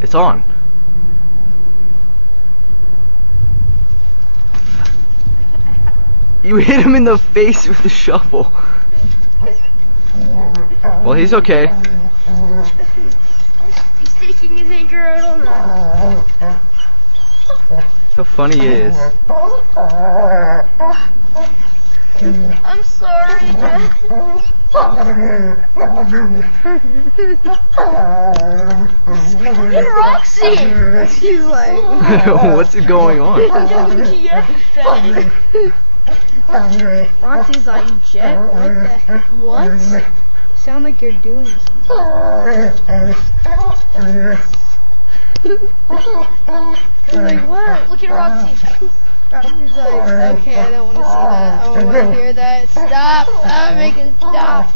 It's on. You hit him in the face with the shovel. Well, he's okay. He's taking his anger out on us. How funny he is. I'm sorry, Jeff. Look at Roxy. She's like, What's going on? Roxy's like, Jet, what the heck? What? Sound like you're doing something. He's like, what? Look at Roxy. Roxy's like, okay, I don't want to see that. I don't want to hear that. Stop. Stop. Make it stop.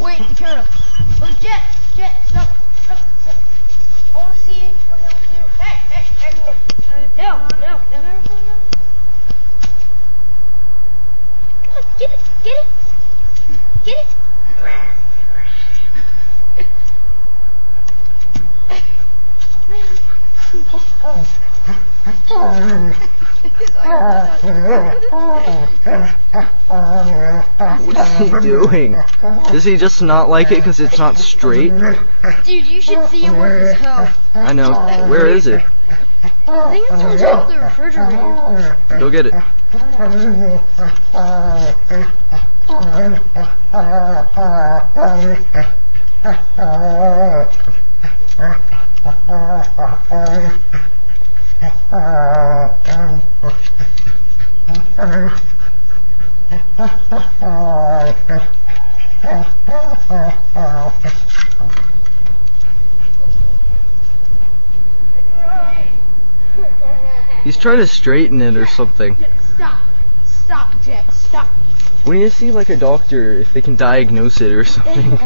Wait, the camera. Oh, Jet, stop. I want to see what he'll do. Hey. No. Come on, get it. What is he doing? Does he just not like it because it's not straight? Dude, you should see him work his hell. I know. Where is it? I think it's on top of the refrigerator. Go get it. He's trying to straighten it or something. Stop, Jet, stop. We need to see like a doctor if they can diagnose it or something.